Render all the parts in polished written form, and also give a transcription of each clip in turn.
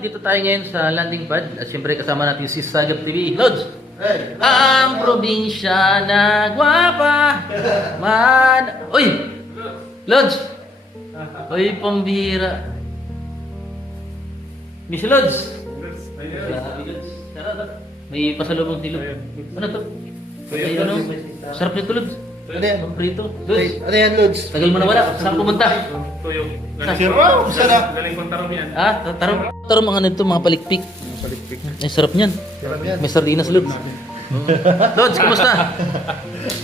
Dito tayo ngayon sa landing pad at siyempre kasama natin si Sagap TV. Lods! Hey! Ang probinsya na gwapa man... Uy! Lods! Uy, pambihira. Miss Lods! Grabe, Lods. May pasalubong tilo. Ano to? Ay, ano? Sarap nito, Lods. Ano yan? Prito. Lods! Ano yan, Lods? Tagal mo na wala. Saan pumunta? Tuyo. Siro! Sarap! Galing kong tarong yan. Ah, tarong mga nito, mga palikpik. Ay, sarap niyan. Sarap yan. May sardinas, Lods. Lods, kumusta?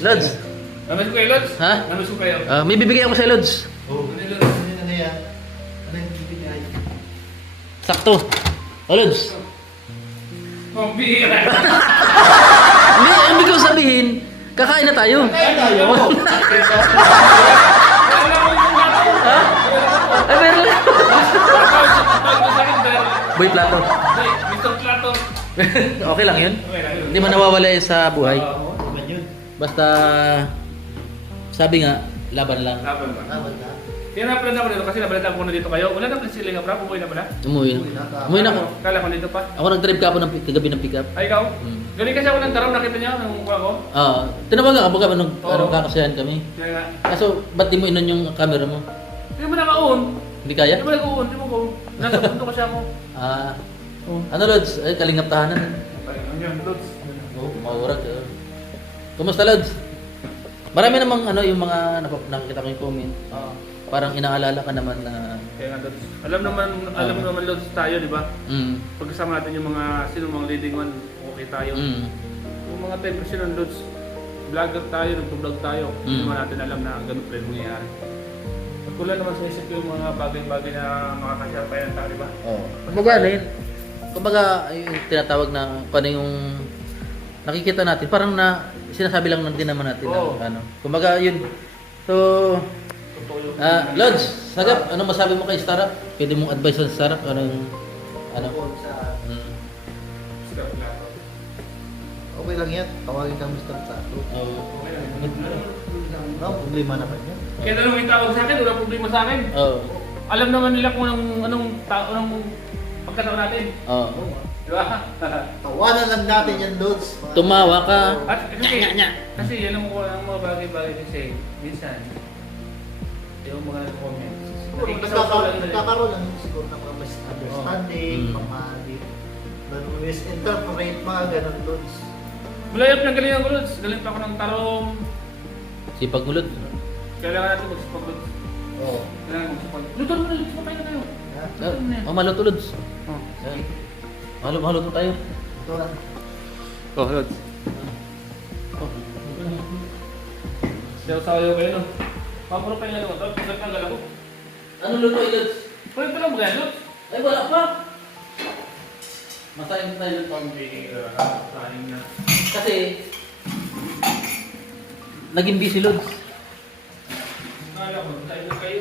Lods, Namiss ko kayo, Lods? Ha? Namiss ko kayo. may bibigay ako sa Lods. Oh, ano yan? Ano yan? Ano yung bibigay? Sakto. O, Lods. Pambihira. Hindi, ang ibig ko sabihin, kakain na tayo. Kaya tayo! Wala ko yung plato. Ha? Ay, meron lang. Tawag ko sa akin, dahil... Boy, plato. Hey, Mr. Plato. Okay lang yun. Okay lang yun. Hindi man nawawala yun sa buhay. Naman yun. Basta, sabi nga, laban lang. Laban ba? Naman na. Kaya napalad ako dito kasi nabalita ko na dito kayo. Wala na pala sila nga, bro. Umuwi na pala. Umuwi na. Umuwi na ako. Kala ko dito pa. Ako nag-drive ka po ng kagabi ng pick-up. Ay, ikaw? Hmm. Galing kasi ako ng tarong, nakita niya ng mukha ko. Tinawagan ka, baka anong Oo. kakasiyahan kami. Kaya nga. Kaso, ba't di mo inon yung camera mo? Hindi mo naka-on. Hindi kaya? Hindi mo nag-on. Hindi mo ko. Nasa punto kasi ako. Ah, ano Lods? Ay, kalingap tahanan. Okay, ano yun, Lods? Oo, maurat. Kumusta Lods? Marami namang ano yung mga nakikita ko yung comment. Parang inaalala ka naman na Kaya nga, Lods. Alam naman, Lods, tayo, di ba? Pagkasama natin yung mga, sino mga leading one, okay tayo. Yung mga 10% ng Lods, vlogger tayo, nagpo-vlog tayo. Hindi naman natin alam na ganun pa yung mangyayari. Wala naman sa isip ko yung mga bagay-bagay na makakasya pa yan tayo, di ba? Oo. kumbaga ano yun? Kumbaga yung tinatawag na paano yung nakikita natin, parang na sinasabi lang din naman natin Oo. na ano. Kumbaga yun. So, Totoo yung... Lods, Sagap, ano masabi mo kay Startup? Pwede mong advice sa Startup? Ano? Tungkol sa... Okay lang yan. Tawagin kang Mr. Tato. Okay lang yun. No, problema naman yan. Kaya na may tawag sa akin, wala problema sa akin. Oo. Alam naman nila kung anong pagkataon natin. Oo. Di ba? Tawanan lang natin yan, Lods. Tumawa ka. At kasi alam mo ang mga bagay-bagay kasi minsan yung mga comments. Nagkakaroon lang siguro ng mga misunderstanding, mga misinterpret, mga ganun, Lods. Malayap ng galingan ko, Lods. Galing pa ako ng tarong. Sipag mulod. Kailangan natin magsipag, Lods. Oo. Kailangan magsipag. Luto mo na, Lods. Patay na tayo. Maluto Lods. Oh. Maluto tayo. Ito lang. Oh, Lods. Siyaw sayo kayo, no? Mapuro pa yung ano, Lods. Nagtanggal ako. Ano luto Lods? Pwede pa lang ba yan, Lods? Ay wala pa. Masayin tayo Lods. Pambihira. Sayang na. Kasi naging busy Lods. Akala ko, tayo na kayo.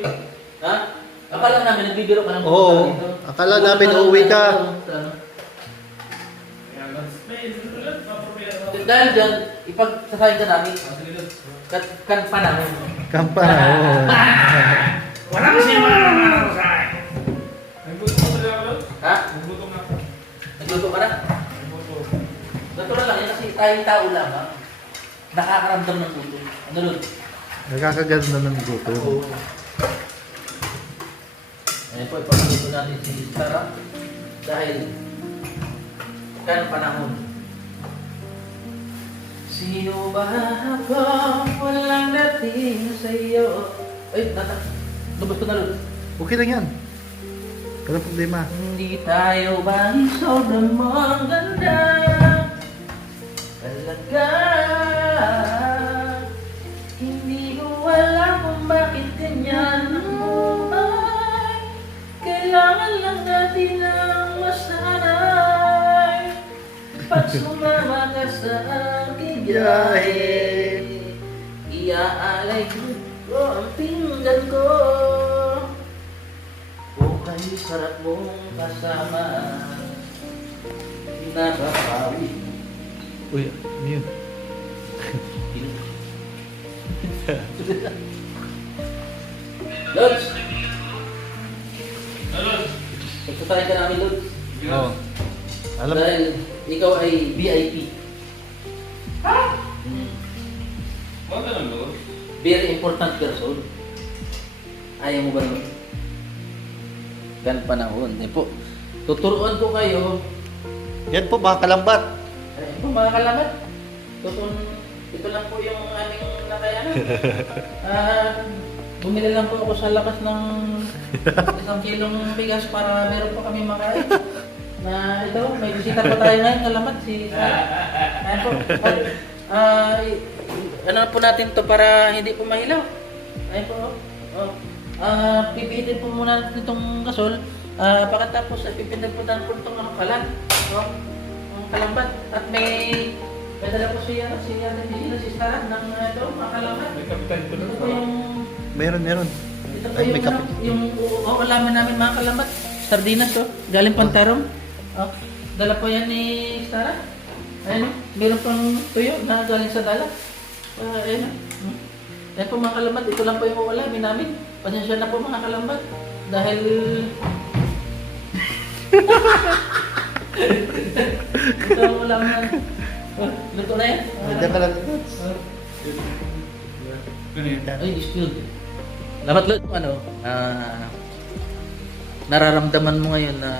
Ha? Akala namin nagbibiro ka ng Oo. Akala namin uuwi ka. Ayan, Lods. May Lods, mapuro pa yan. Dahil dyan, ipagsasayin ka namin. Sige, Lods. Kan pa namin. Kampa na, oo. Wala kasi yung mga sa akin. Nagbuto mo talaga, Lods? Ha? Nagbuto na. Nagluto ka na? Nagbuto. Natural lang yan kasi tayong tao lang ha. Nakakaramdam ng gutom. Ano Lods? Nakakaganda ng gutom. Ayan po, ipapagluto natin si Sarah. Dahil kan panahon. Sino ba ako? Walang dating sa iyo. Ay, lubos ko na Lods. Okay lang yan. Walang problema. Hindi tayo bang sobrang mga ganda? Talaga. Hindi ko alam kung bakit ganyan ang buhay. Kailangan lang natin ang masanay. Pag sumama ka sa aking biyahe, iaalay ko ang pinggan ko. Okay, sarap mong kasama. Napapawi. Uy, mute. Lods! Lods. Pagsasayin ka namin, Lods. Yes. Alam mo, Dahil ikaw ay VIP. Mga ganun, Lods. Very important person. Ayaw mo ba naman? Gan panahon. Eh po, tuturuan ko kayo. yan po mga kalambat. Ayun po mga kalamat. Ito lang po yung aming nakayanan. Bumili lang po ako sa lakas ng 1 kilong bigas para meron po kami makain. Na ito, may bisita po tayo ngayon, kalamat si Sarah. Ayan po. Ano po natin to para hindi po mahilaw. Ayan po. Pipihitin po muna natin itong gasol. Pagkatapos, pipindag po tayo po itong kalan. Ang kalambat. At may dala po siya, si Sarah ng ito, mga kalambat. May kapitan ko Ito Lods. po yung Meron. ito po Ay, may yung, kapit. yung uulamin namin mga kalambat. Sardinas to, galing Pantarong. Dala po yan ni Sarah. Ayun o, meron pang tuyo na galing sa dala. Ayun o. Ayan po mga kalambat, ito lang po yung uulamin namin. Pasensya na po mga kalambat. Dahil... ito ang uulamin namin. Luto na yan. Nandiyan ka lang. Ay, skilled. Lahat lang ano, nararamdaman mo ngayon na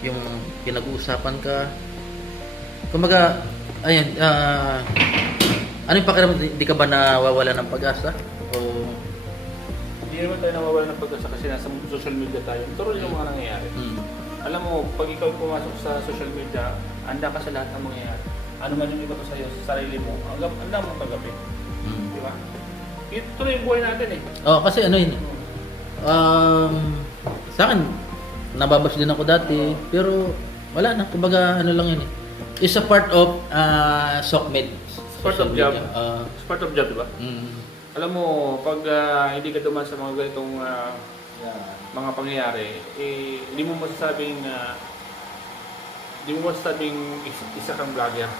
yung pinag-uusapan ka. Kumbaga, ayun, ano yung pakiramdam, di ka ba nawawala ng pag-asa? O Hindi naman tayo nawawala ng pag-asa kasi nasa social media tayo. Ito rin yung mga nangyayari. Alam mo, pag ikaw pumasok sa social media, anda ka sa lahat ng mangyayari. Ano man yung iba ko sa'yo, sa sarili mo, anda mo kagabi. Di ba? Ito na yung buhay natin eh. Oh, kasi ano yun, sa akin, nababash din ako dati, pero wala na, kumbaga ano lang yun eh. It's a part of SOCMED. Part of job. It's part of job, di ba? Alam mo, pag hindi ka duman sa mga ganitong mga pangyayari, hindi mo masasabing isa kang vlogger.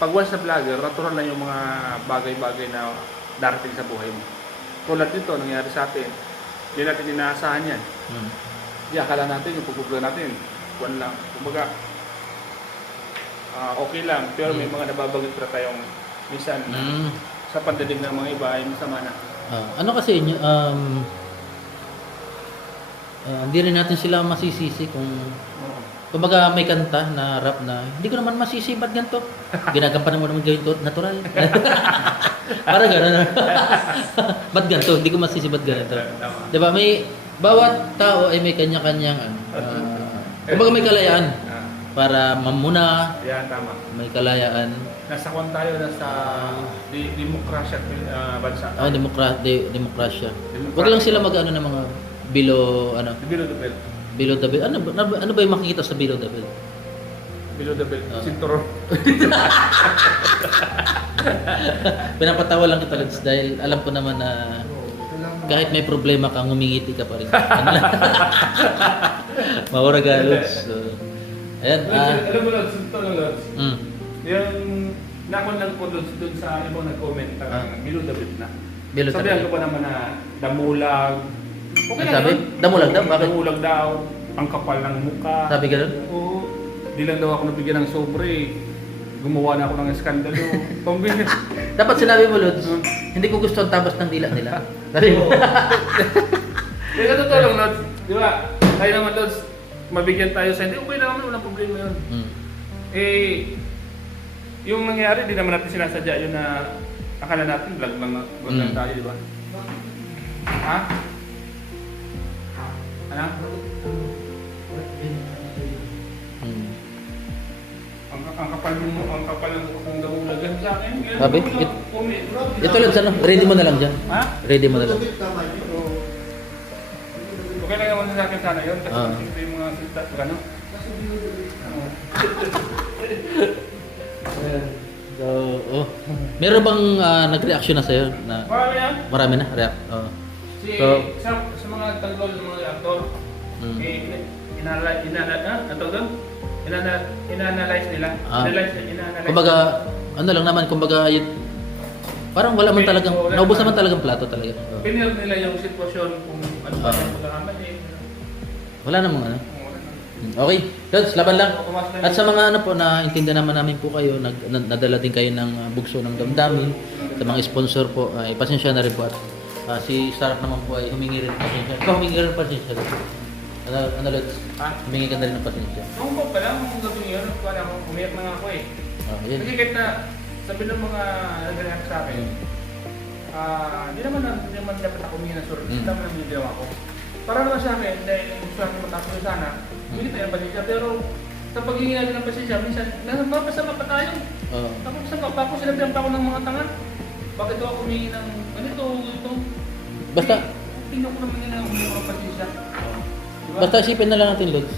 Pag once na vlogger, natural na yung mga bagay-bagay na darating sa buhay mo. Tulad nito, nangyari sa atin, hindi natin inaasahan yan. Hindi, akala natin yung pag-vlog natin, kuwan lang. Kumbaga, okay lang, pero may mga nababagit pa tayong minsan sa pandadig ng mga iba ay masama na. Ano kasi yun, hindi rin natin sila masisisi kung kumbaga may kanta na rap na hindi ko naman masisi ba't ganito? Ginagampanan mo naman gawin to, natural. Parang gano'n. Ba't ganito? Hindi ko masisi ba't ganito. Diba? May bawat tao ay may kanya-kanyang kumbaga may kalayaan para mamuna. Yan, tama. May kalayaan. Nasa kwan tayo, nasa demokrasya bansa. Demokrasya. Huwag lang sila mag-ano ng mga below Below the belt. below the belt. Ano ba yung makikita sa below the belt? Below the belt. Sinturon. Pinapatawa lang kita Lods, dahil alam ko naman na kahit may problema kang ngumingiti ka pa rin. Mawara ka Lods. So, ayan. Alam mo Lods, ito lang Lods. Yung nakon lang po Lods doon sa ibang nag-comment below the belt na. Below the Sabihan belt. ko pa naman na damulag. Okay Ano lang sabi? yun. Damulag daw? Bakit? Damulag daw. Ang kapal ng mukha. Sabi ganun? Oo. Di lang daw ako nabigyan ng sobre. Gumawa na ako ng eskandalo. Pambili. Dapat sinabi mo Lods, hindi ko gusto ang tabas ng dila nila. Sabi mo. Di ka totoo lang Lods. Di ba? Tayo naman Lods, mabigyan tayo sa hindi. Okay lang naman, walang problema yun. Yung nangyari, di naman natin sinasadya yun na akala natin vlog lang tayo, di ba? Ha? Ano? Ang kapal ng kung damulagan sa akin. Sabi? Ito Lods, ano? Ready mo na lang dyan. Ha? Ready mo na lang. Okay lang naman sa akin sana yun kasi hindi yung mga sita, gano'n. So, meron bang nag-reaction na sa'yo? Na, Marami yan. marami na? React? Oh. Si, sa mga nagtanggol ng mga aktor, inanalyze nila. Kumbaga, ano lang naman, kumbaga, parang wala man talagang, naubos naman talagang plato talaga. Pinil nila yung sitwasyon kung ano ba yung pagkakamali. Wala namang ano. Okay, Lods, laban lang. Tumas lang At yun. sa mga ano po, naintindihan naman namin po kayo, nadala din kayo ng bugso ng damdamin. Sa mga sponsor po, ay pasensya na rin po. At si Sarap naman po ay humingi rin ng pasensya. Ikaw humingi rin ng pasensya. Ano Lods? Ha? Humingi ka na rin ng pasensya. Noong po pala, nung gabi yun, kung ako, umiyak na nga ako eh. Yun. Kasi kahit na sabi ng mga nag-react sa akin, hindi naman dapat ako humingi ng sorry. Hindi naman ang ginawa ko. Para naman sa akin, dahil gusto natin matapos sana, hindi tayo ng pasensya. Pero sa paghingi natin ng pasensya, minsan, napasama pa tayo. Oo. Tapos masama pa ako, sinabihan pa ako ng mga tanga. Bakit ako humingi ng ganito, ito? Basta, Tingnan ko naman nila humingi ng pasensya. Diba? basta isipin na lang natin, Lods.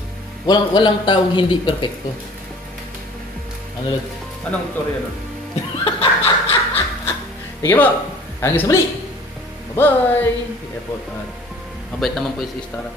Walang taong hindi perfecto. Ano, Lods? Anong story ano? Sige po, hanggang sa muli! Bye-bye! Sige po, mabait naman po si Starap.